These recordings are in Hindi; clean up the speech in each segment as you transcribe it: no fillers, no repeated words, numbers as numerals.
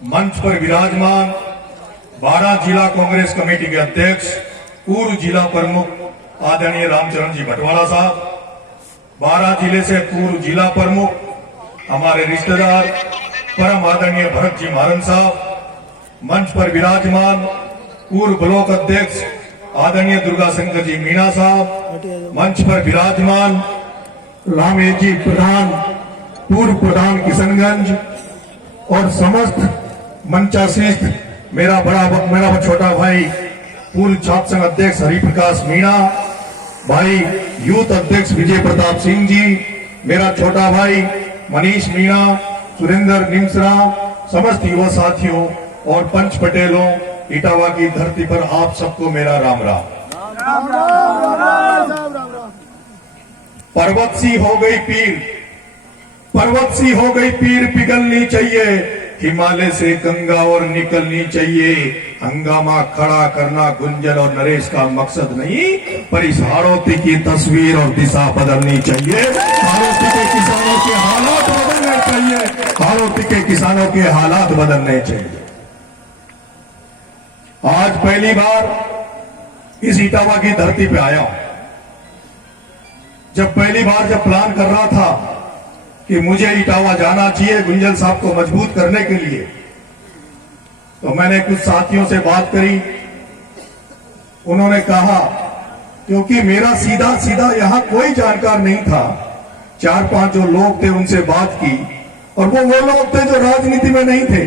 मंच पर विराजमान 12 जिला कांग्रेस कमेटी के अध्यक्ष पूर्व जिला प्रमुख आदरणीय रामचरण जी भटवाड़ा साहब, 12 जिले से पूर्व जिला प्रमुख हमारे रिश्तेदार परम आदरणीय भरत जी मारन साहब, मंच पर विराजमान पूर्व ब्लॉक अध्यक्ष आदरणीय दुर्गा शंकर जी मीणा साहब, मंच पर विराजमान रामेश जी प्रधान पूर्व प्रधान किशनगंज और समस्त मंचासीन मेरा छोटा भाई पूर्व छात्र संघ अध्यक्ष हरिप्रकाश मीणा, भाई यूथ अध्यक्ष विजय प्रताप सिंह जी, मेरा छोटा भाई मनीष मीणा, सुरेंद्र निमसरा, समस्त युवा साथियों और पंच पटेलों, इटावा की धरती पर आप सबको मेरा राम राम। पर्वत सी हो गई पीर, पर्वत सी हो गई पीर पिघलनी चाहिए, हिमालय से गंगा और निकलनी चाहिए। हंगामा खड़ा करना गुंजन और नरेश का मकसद नहीं, पर इस हाड़ौती की तस्वीर और दिशा बदलनी चाहिए। हाड़ौती के किसानों के हालात बदलने चाहिए, हाड़ौती के किसानों के हालात बदलने चाहिए। आज पहली बार इस इटावा की धरती पे आया हूं। जब प्लान कर रहा था कि मुझे इटावा जाना चाहिए गुंजन साहब को मजबूत करने के लिए, तो मैंने कुछ साथियों से बात करी। उन्होंने कहा, क्योंकि मेरा सीधा सीधा यहां कोई जानकार नहीं था, 4-5 जो लोग थे उनसे बात की, और वो लोग थे जो राजनीति में नहीं थे,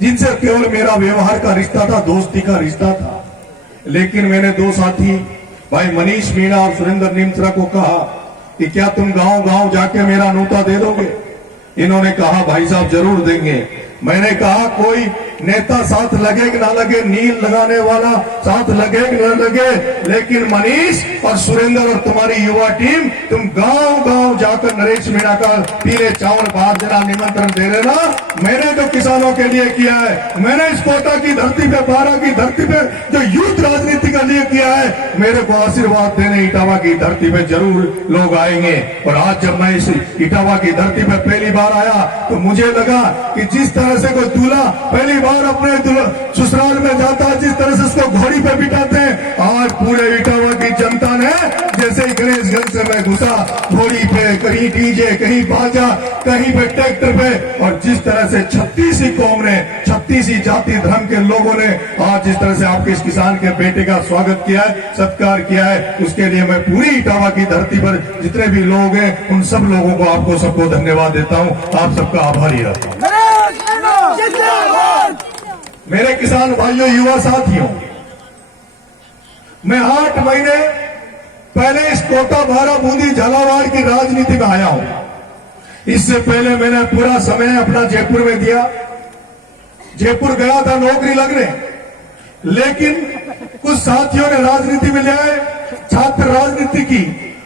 जिनसे केवल मेरा व्यवहार का रिश्ता था, दोस्ती का रिश्ता था। लेकिन मैंने 2 साथी भाई मनीष मीणा और सुरेंद्र निमसरा को कहा कि क्या तुम गांव गांव जाके मेरा नोता दे दोगे? इन्होंने कहा भाई साहब जरूर देंगे। मैंने कहा कोई नेता साथ लगे कि ना लगे, नील लगाने वाला साथ लगे कि ना लगे, लेकिन मनीष और सुरेंद्र और तुम्हारी युवा टीम, तुम गांव गांव जाकर नरेश मीणा का पीले चावल बाहर देना निमंत्रण दे देना। मैंने जो किसानों के लिए किया है, मैंने इस कोटा की धरती पे 12 की धरती पे जो यूथ राजनीति के लिए किया है, मेरे को आशीर्वाद देने इटावा की धरती पे जरूर लोग आएंगे। और आज जब मैं इस इटावा की धरती पे पहली बार आया तो मुझे लगा कि जिस तरह से कोई दूल्हा पहली बार अपने ससुराल में जाता है, जिस तरह से उसको घोड़ी पे बिठाते हैं, आज पूरे इटावा की जनता ने जैसे ही गणेशगंज से मैं घुसा, घोड़ी पे, कहीं डीजे, कहीं बाजा, कहीं पे ट्रैक्टर पे, और जिस तरह से 36 ही कौम ने, 36 ही जाति धर्म के लोगों ने आज जिस तरह से आपके इस किसान के बेटे का स्वागत किया है, सत्कार किया है, उसके लिए मैं पूरी इटावा की धरती पर जितने भी लोग हैं उन सब लोगों को, आपको सबको धन्यवाद देता हूं। आप सबका आभारी रहता हूं। मेरे किसान भाइयों, युवा साथियों, मैं 8 महीने पहले इस कोटा बारा बूंदी झालावाड़ की राजनीति में आया हूं। इससे पहले मैंने पूरा समय अपना जयपुर में दिया। जयपुर गया था नौकरी लगने, लेकिन कुछ साथियों ने राजनीति में ले आए, छात्र राजनीति की,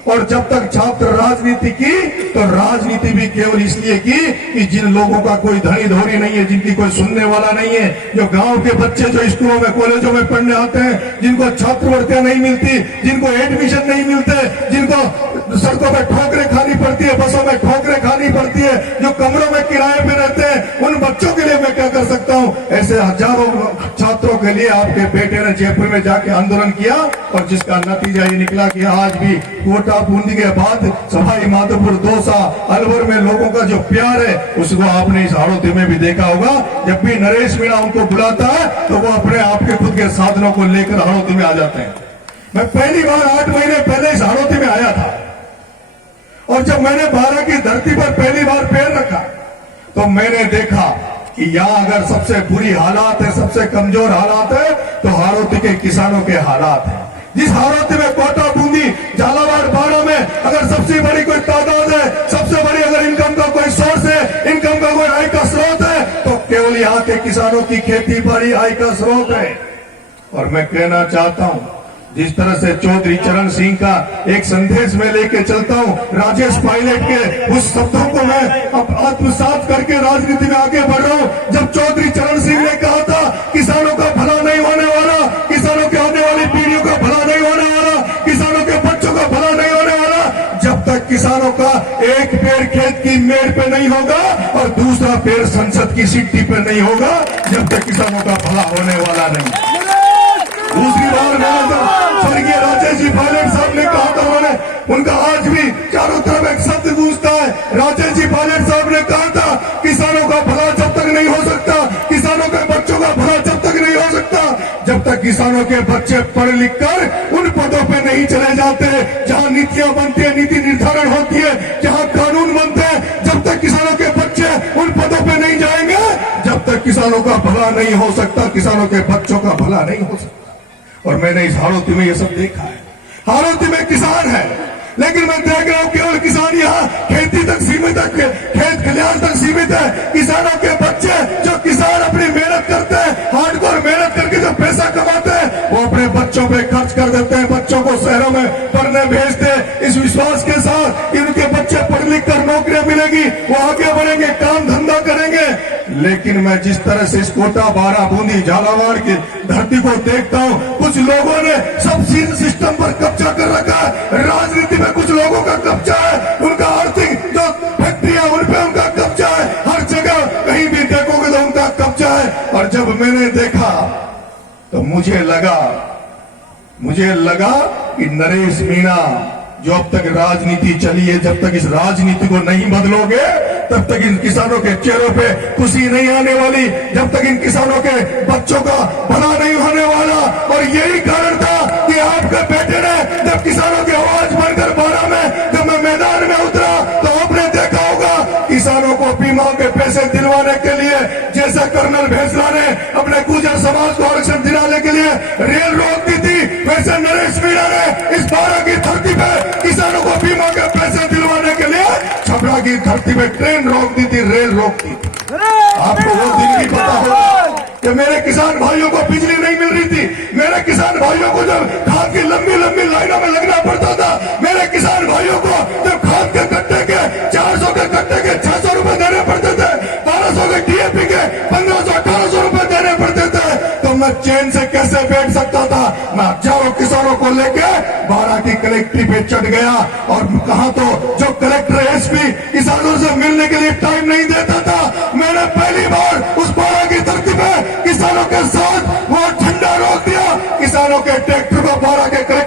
और जब तक छात्र राजनीति की तो राजनीति भी केवल इसलिए की कि जिन लोगों का कोई धनी धोरी नहीं है, जिनकी कोई सुनने वाला नहीं है, जो गांव के बच्चे जो स्कूलों में कॉलेजों में पढ़ने आते हैं, जिनको छात्रवृत्तियां नहीं मिलती, जिनको एडमिशन नहीं मिलते, जिनको सड़कों में ठोकरें खानी पड़ती है, बसों में ठोकरें खानी पड़ती है, जो कमरों में किराए पे रहते हैं, उन बच्चों के लिए मैं क्या कर सकता हूं? ऐसे हजारों छात्रों के लिए आपके बेटे ने जयपुर में जाके आंदोलन किया, और जिसका नतीजा ये निकला कि आज भी कोटा बूंदी के बाद सवाई माधोपुर, दौसा, अलवर में लोगों का जो प्यार है, उसको आपने इस हाड़ौती में भी देखा होगा। जब भी नरेश मीणा उनको बुलाता है तो वो अपने आप के खुद के साधनों को लेकर हाड़ौती में आ जाते हैं। मैं पहली बार 8 महीने पहले इस हाड़ौती में आया था, और जब मैंने 12 की धरती पर पहली बार पैर रखा तो मैंने देखा कि यहाँ अगर सबसे बुरी हालात है, सबसे कमजोर हालात है, तो हाड़ौती के किसानों के हालात है। जिस हाड़ौती में कोटा बूंदी झालावाड़ बारा में अगर सबसे बड़ी कोई तादाद है, सबसे बड़ी अगर इनकम का कोई सोर्स है, इनकम का कोई आय का स्रोत है, तो केवल यहाँ के किसानों की खेती बाड़ी आय का स्रोत है। और मैं कहना चाहता हूँ, जिस तरह से चौधरी चरण सिंह का एक संदेश में लेके चलता हूँ, राजेश पायलट के उस शब्दों को मैं आत्मसात करके राजनीति में आगे बढ़ रहा हूँ। जब चौधरी चरण सिंह ने कहा था किसानों का भला नहीं होने वाला, किसानों के आने वाली पीढ़ियों का भला नहीं होने वाला, किसानों के बच्चों का भला नहीं होने वाला, जब तक किसानों का एक पेड़ खेत की मेड़ पे नहीं होगा और दूसरा पैर संसद की सीटी पे नहीं होगा जब तक किसानों का भला होने वाला नहीं। दूसरी बार मैंने जब स्वर्गीय राजेश जी पायलट साहब ने कहा था, उन्होंने उनका आज भी चारों तरफ एक शब्द गूंजता है। राजेश जी पायलट साहब ने कहा था किसानों का भला जब तक नहीं हो सकता, किसानों के बच्चों का भला जब तक नहीं हो सकता, जब तक किसानों के बच्चे पढ़ लिख कर उन पदों पे नहीं चले जाते जहां नीतियां बनती है, नीति निर्धारण होती है, जहां कानून बनते हैं, जब तक किसानों के बच्चे उन पदों पे नहीं जाएंगे, जब तक किसानों का भला नहीं हो सकता, किसानों के बच्चों का भला नहीं हो सकता। और मैंने इस हारोती में ये सब देखा है। हारोती में किसान है, लेकिन मैं देख रहा हूं केवल किसान यहाँ खेती तक सीमित है, खेत खलिहान तक सीमित है। किसानों के बच्चे, जो किसान अपनी मेहनत करते हैं, हार्डकोर मेहनत करके जो पैसा कमाते हैं, वो अपने बच्चों पे खर्च कर देते हैं, बच्चों को शहरों में पढ़ने भेजते हैं इस विश्वास के साथ कि उनके बच्चे पढ़ लिख कर नौकरियां मिलेगी, वो आगे बढ़ेंगे, काम धंधा करेंगे। लेकिन मैं जिस तरह से इस कोटा, बारा, बूंदी, झालावाड़ की धरती को देखता हूं, कुछ लोगों ने सब सिस्टम पर कब्जा कर रखा है। राजनीति में कुछ लोगों का कब्जा है, उनका आर्थिक जो फैक्ट्रियां उन पे उनका कब्जा है, हर जगह कहीं भी देखोगे तो उनका कब्जा है। और जब मैंने देखा तो मुझे लगा कि नरेश मीणा, जो अब तक राजनीति चली है, जब तक इस राजनीति को नहीं बदलोगे तब तक इन किसानों के चेहरों पे खुशी नहीं आने वाली, जब तक इन किसानों के बच्चों का भला नहीं होने वाला। और यही कारण था कि आपके बेटे ने जब किसानों की आवाज बनकर बारह में जब मैं मैदान में उतरा तो आपने देखा होगा किसानों को बीमा के पैसे दिलवाने के लिए, जैसा कर्नल भेसला ने अपने गुर्जर समाज को आरक्षण दिलाने के लिए रेल रोक दी थी, वैसे नरेश मीणा ने इस बारह की धरती पे किसानों को बीमा के पैसे दिलवाने के लिए छपरा की धरती पे ट्रेन रोक दी थी, रेल रोक दी थी। आपको वो दिन भी पता होगा कि मेरे किसान भाइयों को बिजली नहीं मिल रही थी, मेरे किसान भाइयों को जब खाद की लंबी लंबी लाइनों में लगना पड़ता था, मेरे किसान भाइयों को जब खाद के कट्टे के 400 के कट्टे के 600 रुपए देने पड़ते थे, 1200 के डीएपी के 1500-1800 रुपए देने पड़ते थे, तो मैं चैन से कैसे बैठ सकता था। मैं हजारों किसानों को लेके बारह की कलेक्ट्री पे चढ़ गया और कहा तो जो कलेक्टर एसपी किसानों से मिलने के लिए टाइम नहीं देता था, मैंने पहली बार उस बारह की धरती पे किसानों के साथ वो झंडा रोक दिया। किसानों के ट्रैक्टर को बारह के कलेक्टर